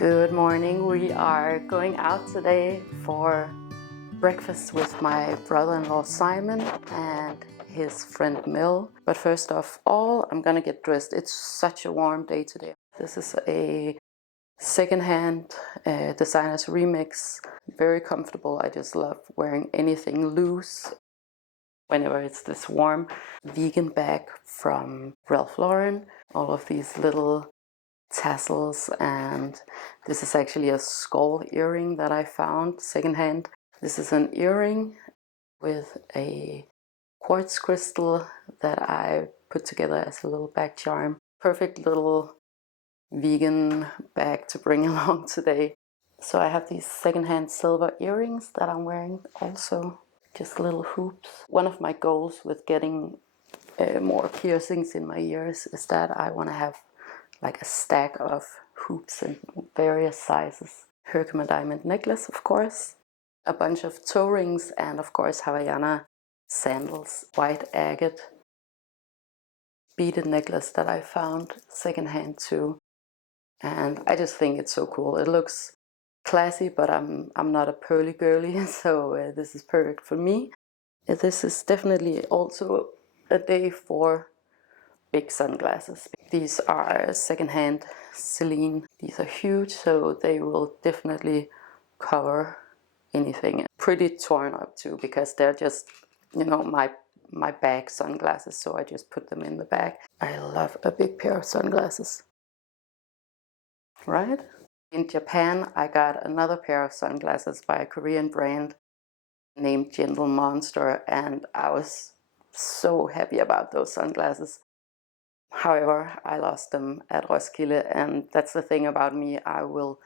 Good morning. We are going out today for breakfast with my brother-in-law Simon and his friend Mill. But first of all, I'm gonna get dressed. It's such a warm day today. This is a secondhand designer's remix. Very comfortable. I just love wearing anything loose whenever it's this warm. Vegan bag from Ralph Lauren. All of these little tassels, and this is actually a skull earring that I found secondhand. This is an earring with a quartz crystal that I put together as a little bag charm. Perfect little vegan bag to bring along today. So I have these secondhand silver earrings that I'm wearing also, just little hoops. One of my goals with getting more piercings in my ears is that I want to have like a stack of hoops in various sizes. Herkimer diamond necklace, of course. A bunch of toe rings, and of course Havaiana sandals. White agate beaded necklace that I found secondhand too. And I just think it's so cool. It looks classy, but I'm not a pearly girly, so this is perfect for me. This is definitely also a day for big sunglasses. These are secondhand Celine. These are huge, so they will definitely cover anything. Pretty torn up too, because they're just, you know, my bag sunglasses, so I just put them in the bag. I love a big pair of sunglasses, right? In Japan, I got another pair of sunglasses by a Korean brand named Gentle Monster, and I was so happy about those sunglasses. However, I lost them at Roskilde, and that's the thing about me, I will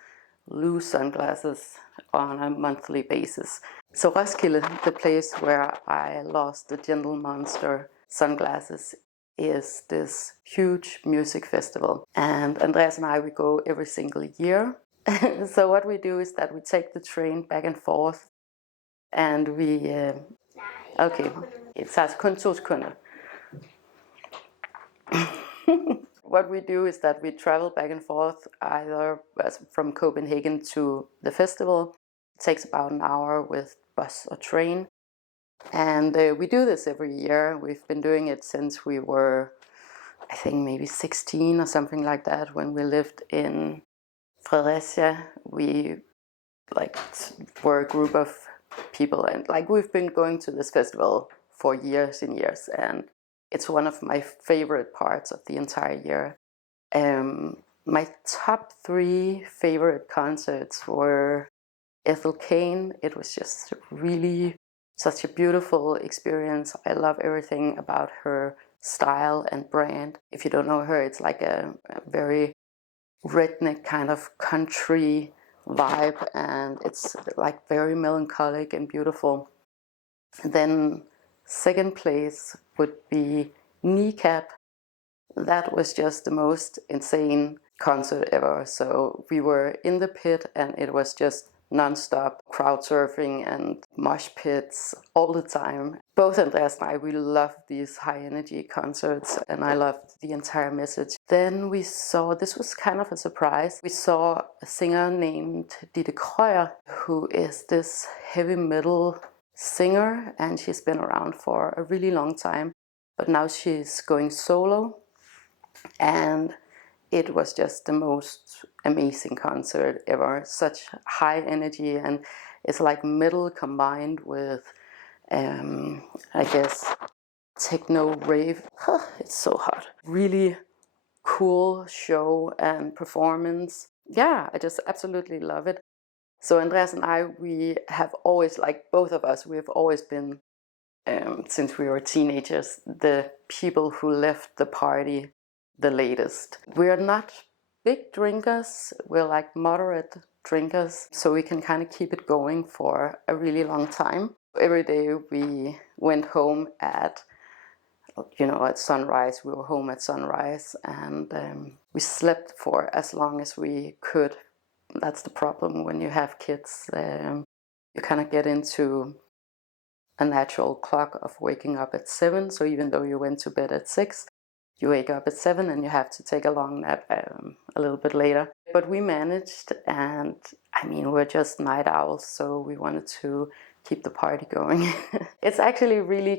lose sunglasses on a monthly basis. So Roskilde, the place where I lost the Gentle Monster sunglasses, is this huge music festival. And Andreas and I, we go every single year. So what we do is that we take the train back and forth, and we... okay, it's kun 2 sekunder. What we do is that we travel back and forth either from Copenhagen to the festival. It takes about an hour with bus or train. And we do this every year. We've been doing it since we were, I think, maybe 16 or something like that. When we lived in Fredericia, we were a group of people, and we've been going to this festival for years and years, and it's one of my favorite parts of the entire year. My top 3 favorite concerts were Ethel Cain. It was just really such a beautiful experience. I love everything about her style and brand. If you don't know her, it's like a very redneck kind of country vibe, and it's like very melancholic and beautiful. And then second place would be Kneecap. That was just the most insane concert ever. So we were in the pit, and it was just non-stop crowd surfing and mosh pits all the time. Both Andreas and I, we loved these high energy concerts, and I loved the entire message. Then we saw, this was kind of a surprise, we saw a singer named Ditte Krøyer, who is this heavy metal singer, and she's been around for a really long time, but now she's going solo. And it was just the most amazing concert ever. Such high energy, and it's like metal combined with, I guess, techno rave. It's so hot. Really cool show and performance. Yeah, I just absolutely love it. So Andreas and I, we have always, like both of us, we have always been, since we were teenagers, the people who left the party the latest. We're not big drinkers, we're like moderate drinkers, so we can kind of keep it going for a really long time. Every day we went home at, at sunrise. We were home at sunrise, and we slept for as long as we could. That's the problem when you have kids. You kind of get into a natural clock of waking up at 7, so even though you went to bed at 6, you wake up at 7 and you have to take a long nap a little bit later. But we managed, and I mean, we're just night owls, so we wanted to keep the party going. It's actually really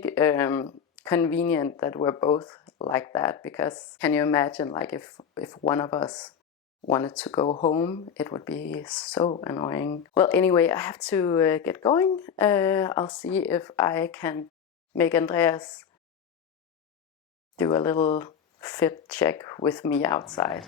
convenient that we're both like that, because can you imagine, like, if one of us wanted to go home, it would be so annoying. Well, anyway, I have to get going. I'll see if I can make Andreas do a little fit check with me outside.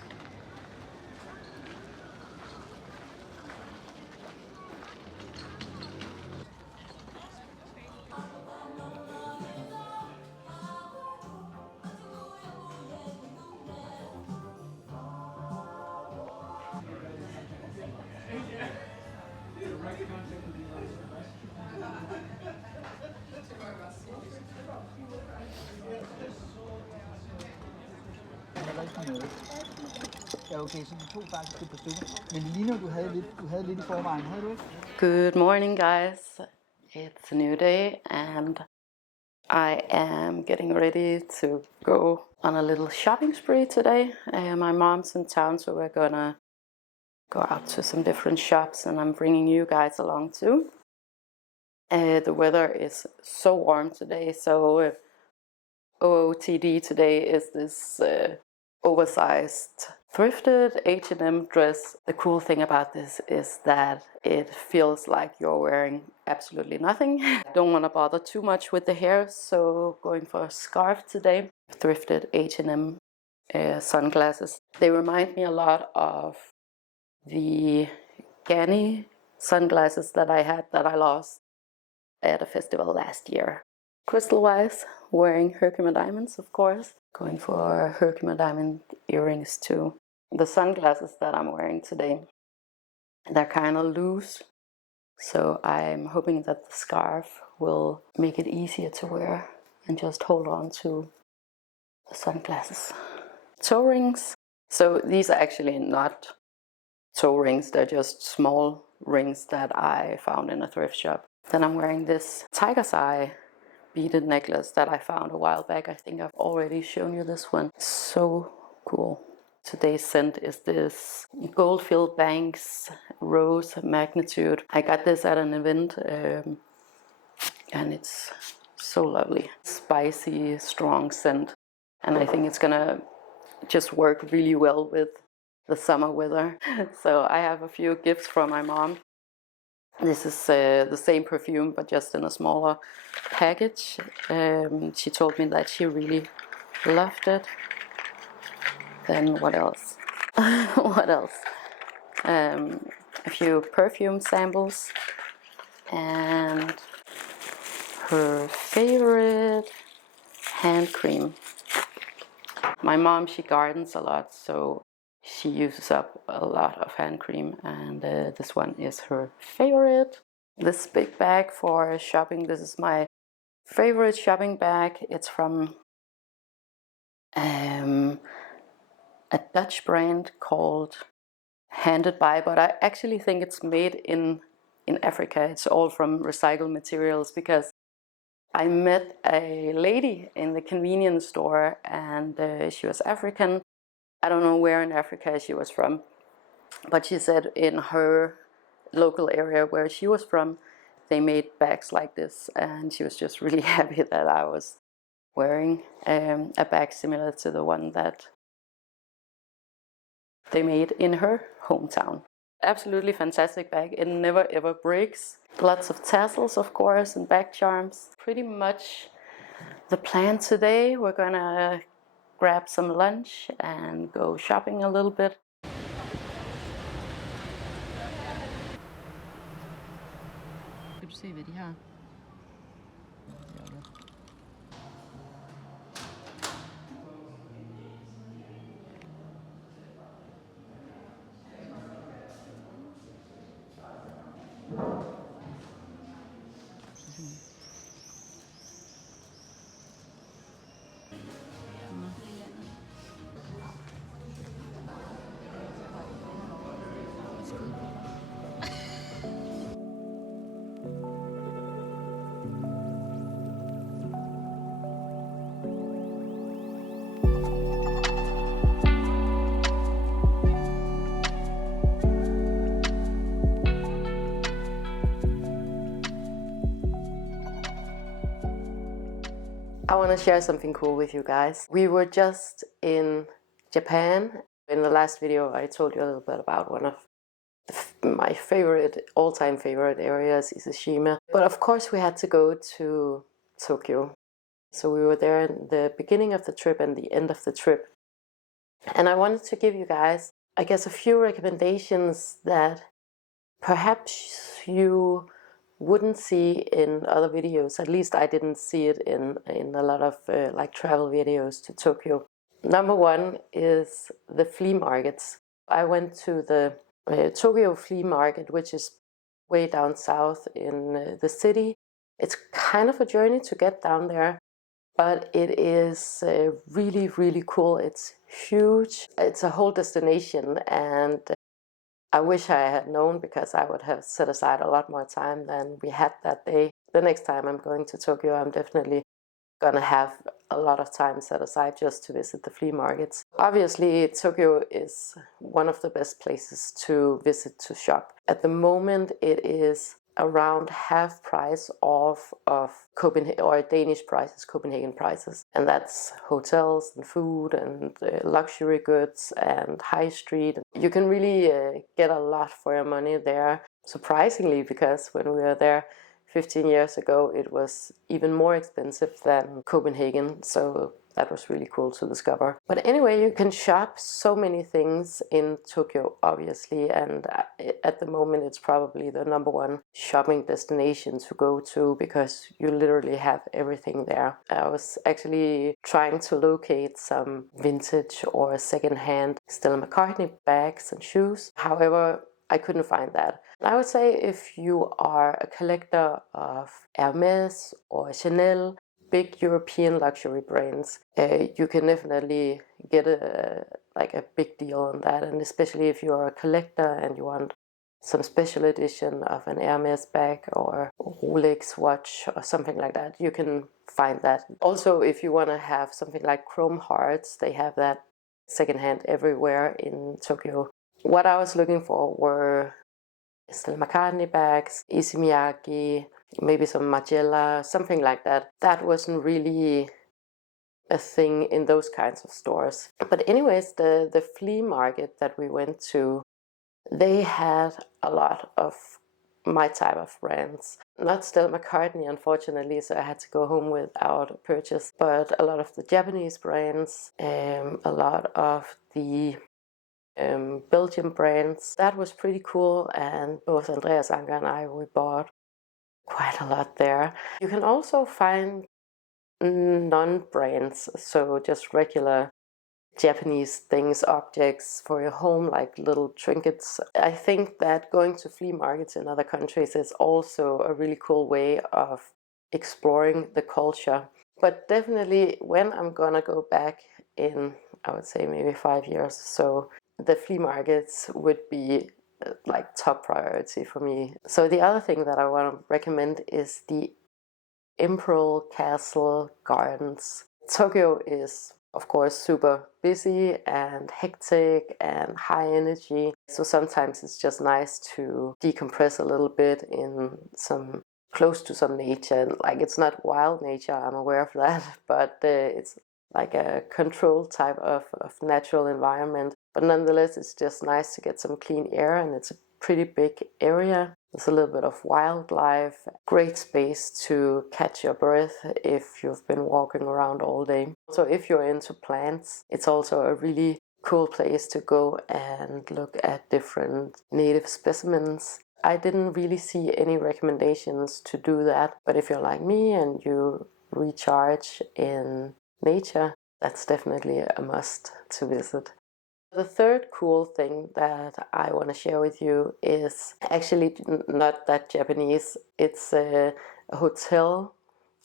Ja, okay, så du tog faktisk et par stykker. Men det ligner, du havde lidt i forvejen, havde du ikke? Good morning, guys. It's a new day, and I am getting ready to go on a little shopping spree today. My mom's in town, so we're gonna go out to some different shops, and I'm bringing you guys along too. The weather is so warm today, so OOTD today is this oversized thrifted H&M dress. The cool thing about this is that it feels like you're wearing absolutely nothing. Don't want to bother too much with the hair, so going for a scarf today. Thrifted H&M sunglasses. They remind me a lot of the Ganni sunglasses that I had that I lost at a festival last year. Crystal wise, wearing Herkimer diamonds, of course. Going for Herkimer diamond earrings too. The sunglasses that I'm wearing today, they're kind of loose, so I'm hoping that the scarf will make it easier to wear and just hold on to the sunglasses. Toe rings. So these are actually not toe rings, they're just small rings that I found in a thrift shop. Then I'm wearing this tiger's eye beaded necklace that I found a while back. I think I've already shown you this one. So cool. Today's scent is this Goldfield Banks Rose Magnitude. I got this at an event and it's so lovely. Spicy, strong scent. And I think it's gonna just work really well with the summer weather. So I have a few gifts from my mom. This is the same perfume, but just in a smaller package. She told me that she really loved it. Then what else? What else? A few perfume samples and her favorite hand cream. My mom, she gardens a lot, so she uses up a lot of hand cream, and this one is her favorite. This big bag for shopping, this is my favorite shopping bag. It's from a Dutch brand called Handed By, but I actually think it's made in Africa. It's all from recycled materials, because I met a lady in the convenience store, and she was African. I don't know where in Africa she was from, but she said in her local area where she was from, they made bags like this, and she was just really happy that I was wearing a bag similar to the one that they made in her hometown. Absolutely fantastic bag. It never ever breaks. Lots of tassels, of course, and back charms. Pretty much the plan today. We're gonna grab some lunch and go shopping a little bit. Kan du se, hvad de har? I want to share something cool with you guys. We were just in Japan. In the last video, I told you a little bit about one of my all-time favorite areas, Isushima. But of course, we had to go to Tokyo. So we were there in the beginning of the trip and the end of the trip. And I wanted to give you guys, I guess, a few recommendations that perhaps you wouldn't see in other videos. At least I didn't see it in a lot of like travel videos to Tokyo. Number one is the flea markets. I went to the Tokyo flea market, which is way down south in the city. It's kind of a journey to get down there, but it is really, really cool. It's huge. It's a whole destination, and I wish I had known, because I would have set aside a lot more time than we had that day. The next time I'm going to Tokyo, I'm definitely gonna have a lot of time set aside just to visit the flea markets. Obviously, Tokyo is one of the best places to visit to shop. At the moment, it is around half price of Copenhagen, or Danish prices, Copenhagen prices. And that's hotels and food and luxury goods and high street. You can really get a lot for your money there, surprisingly, because when we were there 15 years ago, it was even more expensive than Copenhagen. So that was really cool to discover. But anyway, you can shop so many things in Tokyo, obviously, and at the moment it's probably the number one shopping destination to go to, because you literally have everything there. I was actually trying to locate some vintage or second-hand Stella McCartney bags and shoes. However, I couldn't find that. I would say if you are a collector of Hermes or Chanel, big European luxury brands, you can definitely get a big deal on that. And especially if you're a collector and you want some special edition of an Hermes bag or Rolex watch or something like that, you can find that. Also, if you want to have something like chrome hearts, they have that secondhand everywhere in Tokyo. What I was looking for were Stella McCartney bags, Issey Miyake, maybe some Margiela, something like that. That wasn't really a thing in those kinds of stores. But anyways, the flea market that we went to, they had a lot of my type of brands. Not Stella McCartney, unfortunately, so I had to go home without a purchase, but a lot of the Japanese brands, a lot of the Belgian brands. That was pretty cool, and both Andreas Anker and I, we bought quite a lot there. You can also find non-brands, so just regular Japanese things, objects for your home, like little trinkets. I think that going to flea markets in other countries is also a really cool way of exploring the culture. But definitely when I'm gonna go back in, I would say maybe 5 years, so the flea markets would be like top priority for me. So the other thing that I want to recommend is the Imperial Castle Gardens. Tokyo is, of course, super busy and hectic and high energy. So sometimes it's just nice to decompress a little bit in some close to some nature. Like, it's not wild nature, I'm aware of that, but it's like a controlled type of natural environment. But nonetheless, it's just nice to get some clean air, and it's a pretty big area. There's a little bit of wildlife, great space to catch your breath if you've been walking around all day. So if you're into plants, it's also a really cool place to go and look at different native specimens. I didn't really see any recommendations to do that, but if you're like me and you recharge in nature, that's definitely a must to visit. The third cool thing that I want to share with you is actually not that Japanese. It's a hotel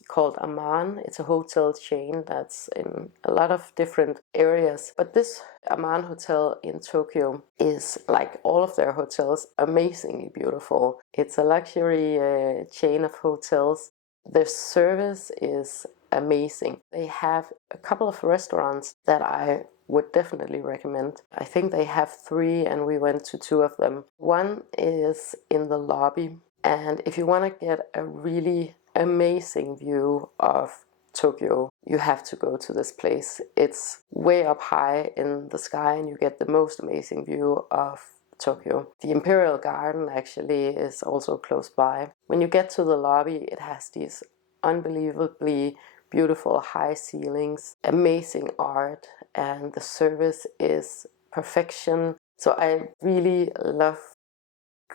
called Aman. It's a hotel chain that's in a lot of different areas. But this Aman hotel in Tokyo is, like all of their hotels, amazingly beautiful. It's a luxury chain of hotels. Their service is amazing. They have a couple of restaurants that I would definitely recommend. I think they have 3 and we went to 2 of them. One is in the lobby, and if you want to get a really amazing view of Tokyo, you have to go to this place. It's way up high in the sky and you get the most amazing view of Tokyo. The Imperial Garden actually is also close by. When you get to the lobby, it has these unbelievably beautiful high ceilings, amazing art, and the service is perfection. So I really love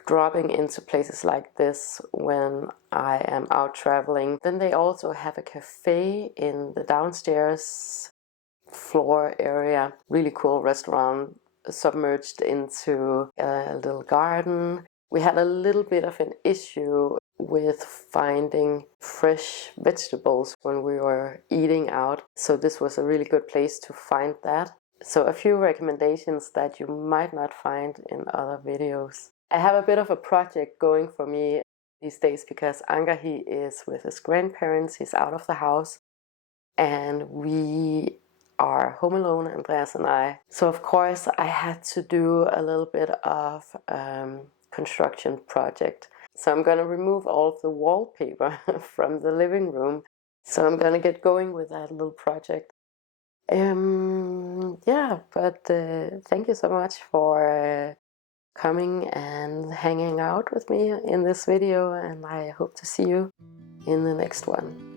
dropping into places like this when I am out traveling. Then they also have a cafe in the downstairs floor area. Really cool restaurant submerged into a little garden. We had a little bit of an issue with finding fresh vegetables when we were eating out, so this was a really good place to find that. So a few recommendations that you might not find in other videos. I have a bit of a project going for me these days because Anker, he is with his grandparents, he's out of the house, and we are home alone, Andreas and I. So of course I had to do a little bit of construction project. So I'm gonna remove all of the wallpaper from the living room. So I'm gonna get going with that little project. Yeah, but thank you so much for coming and hanging out with me in this video, and I hope to see you in the next one.